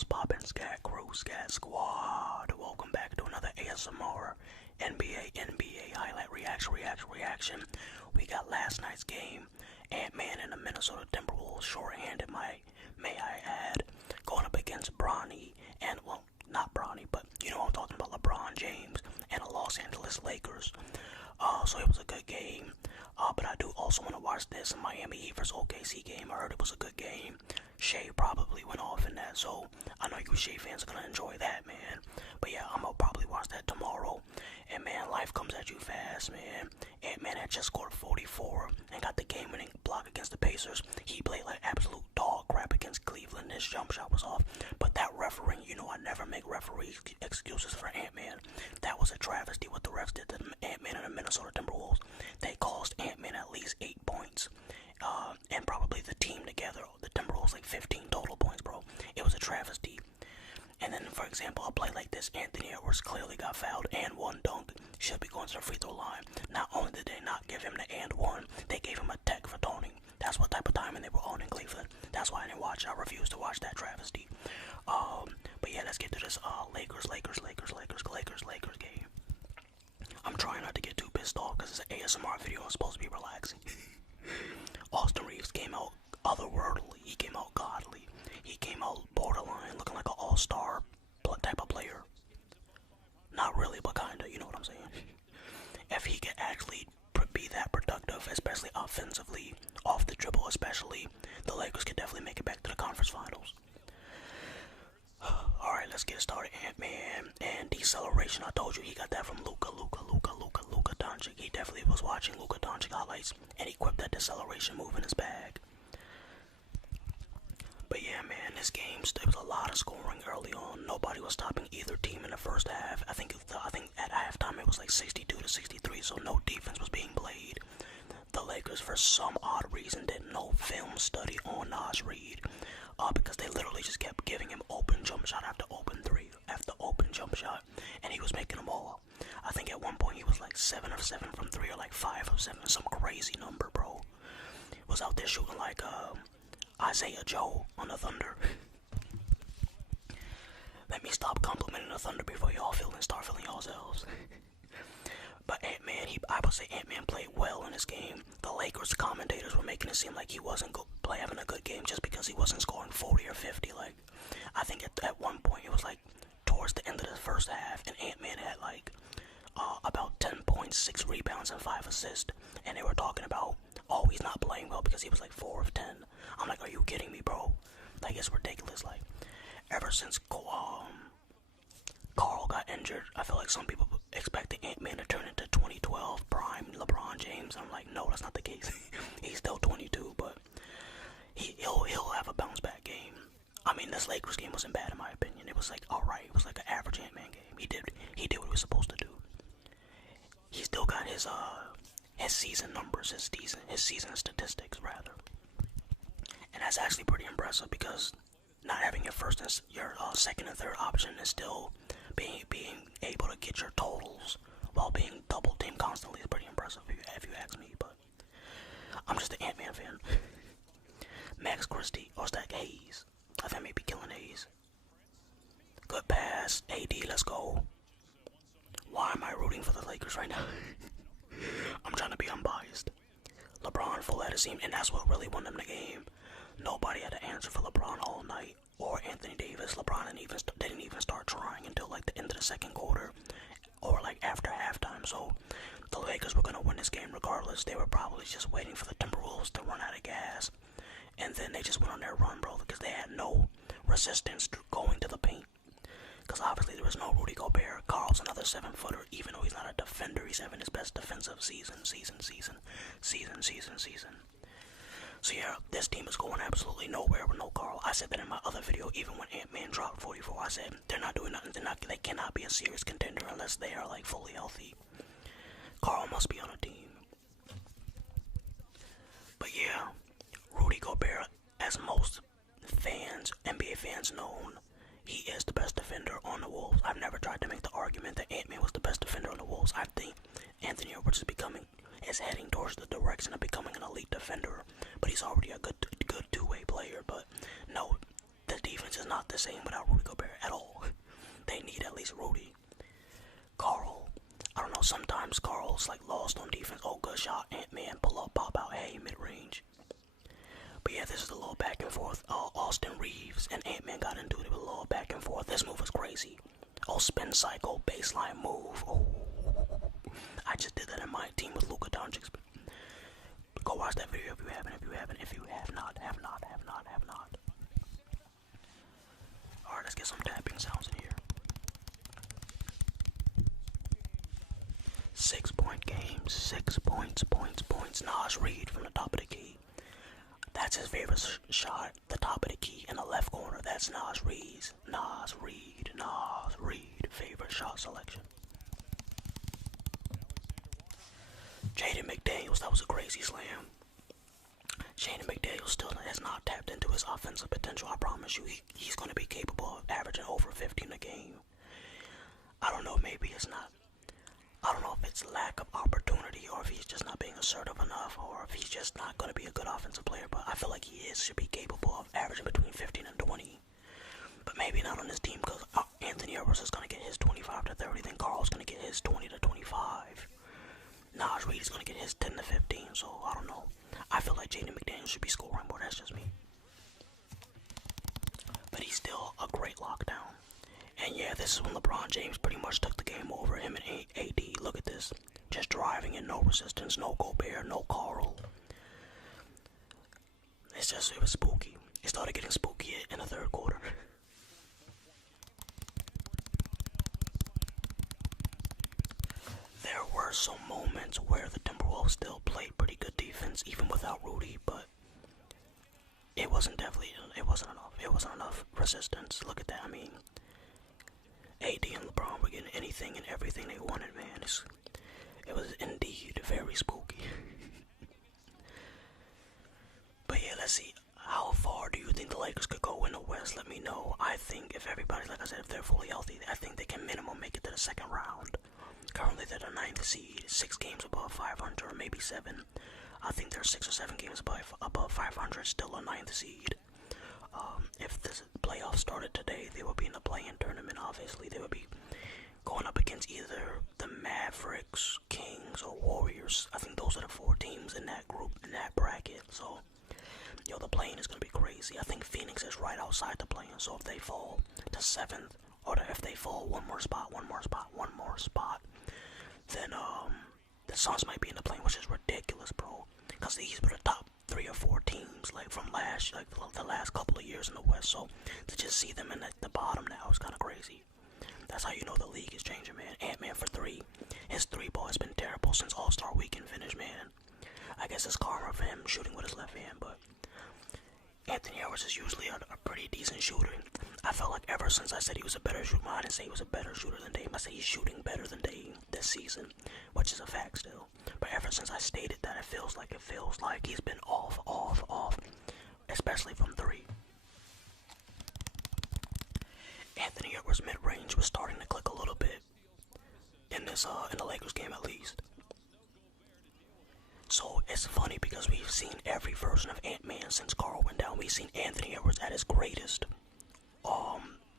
What's poppin', Scat Crew, Scat Squad? Welcome back to another ASMR NBA highlight reaction. We got last night's game. Ant-Man and the Minnesota Timberwolves, shorthanded, may I add, going up against Bronny and, well, not Bronny, but you know I'm talking about LeBron James and the Los Angeles Lakers. So it was a good game. But I do also want to watch this Miami Heat vs OKC game. I heard it was a good game. Shea probably went off in that, so I know you Shea fans are gonna enjoy that, man. But yeah, I'm gonna probably watch that tomorrow. And man, life comes at you fast, man. Ant-Man had just scored 44 and got the game-winning block against the Pacers. He played like absolute dog crap against Cleveland. His jump shot was off. But that refereeing, you know I never make referee excuses for Ant-Man. That was a travesty what the refs did to Ant-Man and the Minnesota Timberwolves. They cost Ant-Man at least 8 points. And probably the team together, the Timberwolves, like 15 total points, bro. It was a travesty. And then, for example, a play like this, Anthony Edwards clearly got fouled and one dunk. Should be going to the free throw line. Not only did they not give him the and one, they gave him a tech for toning. That's what type of timing they were on in Cleveland. That's why I didn't watch it. I refused to watch that travesty. But yeah, let's get to this Lakers game. I'm trying not to get too pissed off because it's an ASMR video. I'm supposed to be relaxing. Austin Reeves came out otherworldly. He came out godly. He came out borderline, looking like an all-star type of player. Not really, but kinda, you know what I'm saying? If he could actually be that productive, especially offensively, off the dribble especially, the Lakers could definitely make it back to the conference finals. Alright, let's get started. Ant-Man and deceleration. I told you he got that from Luka Doncic. He definitely was watching Luka Doncic highlights and he equipped that deceleration move in his bag. But yeah, man, this game, there was a lot of scoring early on. Nobody was stopping either team in the first half. I think at halftime it was like 62-63, so no defense was being played. The Lakers, for some odd reason, did no film study on Naz Reid, because they literally just kept giving him open jump shot after open three after open jump shot, and he was making them all. I think at one point he was like 7 of 7 from 3 or like 5 of 7, some crazy number, bro. Was out there shooting like Isaiah Joe on the Thunder. Let me stop complimenting the Thunder before y'all start feeling yourselves. But Ant-Man, I would say Ant-Man played well in this game. The Lakers commentators were making it seem like he wasn't having a good game just because he wasn't scoring 40 or 50. Like, I think at one point it was like towards the end of the first half, and Ant-Man had like about 10 points, 6 rebounds, and 5 assists. And they were talking about, oh, he's not playing well because he was like 4 of 10. I'm like, are you kidding me, bro? Like, it's ridiculous. Like, ever since Carl got injured, I feel like some people expected Ant-Man to turn into 2012 prime LeBron James. I'm like, no, that's not the case. He's still 22, but he'll have a bounce back game. I mean, this Lakers game wasn't bad in my opinion. It was like alright. It was like an average Ant-Man game. He did what he was supposed to do. He still got his season numbers, his season statistics rather. And that's actually pretty impressive because not having your second and third option is still being able to get your totals while being double teamed constantly is pretty impressive if you ask me. But I'm just an Ant-Man fan. Max Christie or Stack Hayes. I think maybe killing Hayes. Good pass. AD, let's go. Why am I rooting for the Lakers right now? I'm trying to be unbiased. LeBron full at his team, and that's what really won them the game. Nobody had an answer for LeBron all night, or Anthony Davis. LeBron didn't even start trying until like the end of the second quarter, or like after halftime. So the Lakers were gonna win this game regardless. They were probably just waiting for the Timberwolves to run out of gas, and then they just went on their run, bro, because they had no resistance to going to the paint. Because obviously there was no Rudy Gobert. Carl's another 7-footer, even though he's not a defender. He's having his best defensive season. So yeah, this team is going absolutely nowhere with no Carl. I said that in my other video, even when Ant-Man dropped 44, I said they're not doing nothing. They cannot be a serious contender unless they are like fully healthy. Carl must be on a team. But yeah, Rudy Gobert, as most fans, NBA fans known, he is the best defender on the Wolves. I've never tried to make the argument that Ant-Man was the best defender on the Wolves. I think Anthony Edwards is heading towards the direction of becoming an elite defender, but he's already a good two-way player. But no, the defense defense is not the same without Rudy Gobert at all. They need at least Rudy. Carl, I don't know, sometimes Carl's like lost on defense. Oh, good shot, Ant-Man, pull up, pop out, hey, mid-range. But yeah, this is a little back and forth. Austin Reeves and Ant-Man got into it with a little back and forth. This move was crazy. Oh, spin cycle, baseline move. Oh, I just did that in my team with Luka Doncic. Go watch that video if you haven't. If you have not. Alright, let's get some tapping sounds in here. 6-point game, 6 points. Nas Reed from the top of the key. That's his favorite shot. The top of the key in the left corner. That's Nas Reed's. Nas Reed. Favorite shot selection. Jaden McDaniels, that was a crazy slam. Jaden McDaniels still has not tapped into his offensive potential. I promise you, he's going to be capable of averaging over 15 a game. I don't know, maybe it's not. I don't know if it's lack of opportunity or if he's just not being assertive enough or if he's just not going to be a good offensive player. But I feel like he should be capable of averaging between 15 and 20. But maybe not on this team because Anthony Edwards is going to get his 25 to 30. Then Carl's going to get his 20 to 25. Nas Reed is going to get his 10 to 15. So I don't know. I feel like Jaden McDaniels should be scoring more. That's just me. But he's still a great lockdown. And yeah, this is when LeBron James pretty much took the game over. Him and AD. Look at this. Just driving and no resistance, no Gobert, no Carl. It was spooky. It started getting spooky in the third quarter. There were some moments where the Timberwolves still played pretty good defense, even without Rudy, but it wasn't enough. It wasn't enough resistance. Look at that. I mean, AD and LeBron were getting anything and everything they wanted, man. It was indeed very spooky. But yeah, let's see. How far do you think the Lakers could go in the West? Let me know. I think if everybody, like I said, if they're fully healthy, I think they can minimum make it to the second round. Currently, they're the 9th seed, 6 games above 500, or maybe 7. I think they're 6 or 7 games above 500, still a 9th seed. If the playoffs started today, they would be in the play-in tournament, obviously. They would be going up against either the Mavericks, Kings, or Warriors. I think those are the 4 teams in that group, in that bracket. So, the play-in is going to be crazy. I think Phoenix is right outside the play-in, so if they fall to 7th, or if they fall one more spot, then the Suns might be in the play-in, which is ridiculous, bro. Because these were the top 3 or 4 teams, like from the last couple of years in the West. So to just see them in the bottom now is kind of crazy. That's how you know the league is changing, man. Ant-Man for 3. His 3-ball has been terrible since All-Star Weekend finished, man. I guess it's karma for him shooting with his left hand, but Anthony Edwards is usually a pretty decent shooter. I felt like ever since I said he was a better shooter, I didn't say he was a better shooter than Dame. I said he's shooting better than Dame this season, which is a fact still. But ever since I stated that, it feels like he's been off, especially from 3. Anthony Edwards' mid-range was starting to click a little bit in the Lakers game at least. So it's funny because we've seen every version of Ant-Man since Carl went down. We've seen Anthony Edwards at his greatest.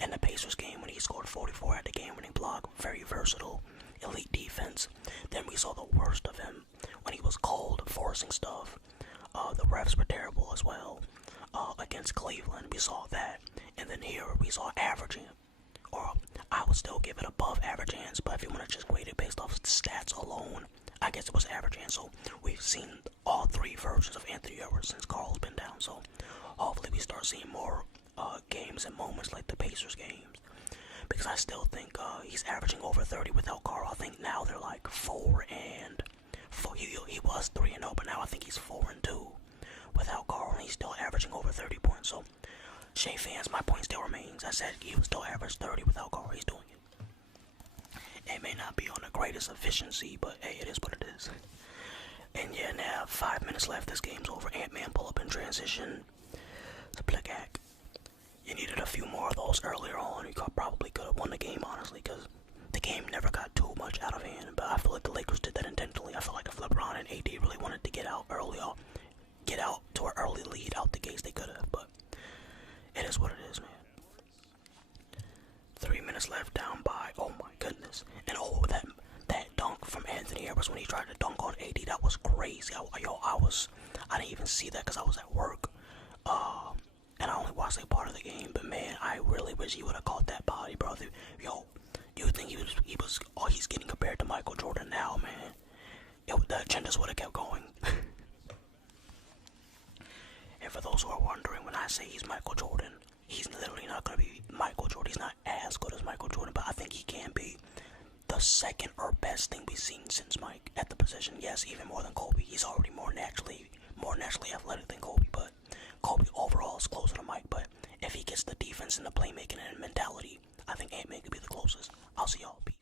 In the Pacers game when he scored 44 at the game-winning block, very versatile, elite defense. Then we saw the worst of him when he was cold, forcing stuff. The refs were terrible as well. Against Cleveland, we saw that. And then here we saw averaging, or I would still give it above average hands, but if you want to just grade it based off stats alone, I guess it was average hands. So we've seen all 3 versions of Anthony Edwards since Carl's been down. So hopefully we start seeing more games and moments like the Pacers games, because I still think he's averaging over 30 without Carl. I think now they're like 4 and 4. He was 3-0, but now I think he's 4-2 without Carl, and he's still averaging over 30 points. So Shea fans, my point still remains. I said he would still average 30 without Carl. He's doing it. It may not be on the greatest efficiency, but hey, it is what it is. And yeah, now 5 minutes left. This game's over. Ant-Man pull up in transition to Plickak. You needed a few more of those earlier on. You probably could have won the game, honestly, because the game never got too much out of hand. But I feel like the Lakers did that intentionally. I feel like if LeBron and AD really wanted to get out early, get out to an early lead out the gates, they could have. But it is what it is, man. cameras when he tried to dunk on AD. That was crazy. I didn't even see that because I was at work. And I only watched like part of the game. But man, I really wish he would have caught that body, bro. Yo, you think he's getting compared to Michael Jordan now, man? The agendas would have kept going. And for those who are wondering, when I say he's Michael Jordan, he's literally not going to be Michael Jordan. He's not as good as Michael Jordan, but I think he can be the second or best thing we've seen since Mike at the position. Yes, even more than Kobe. He's already more naturally athletic than Kobe, but Kobe overall is closer to Mike. But if he gets the defense and the playmaking and mentality, I think Ant-Man could be the closest. I'll see y'all. Peace.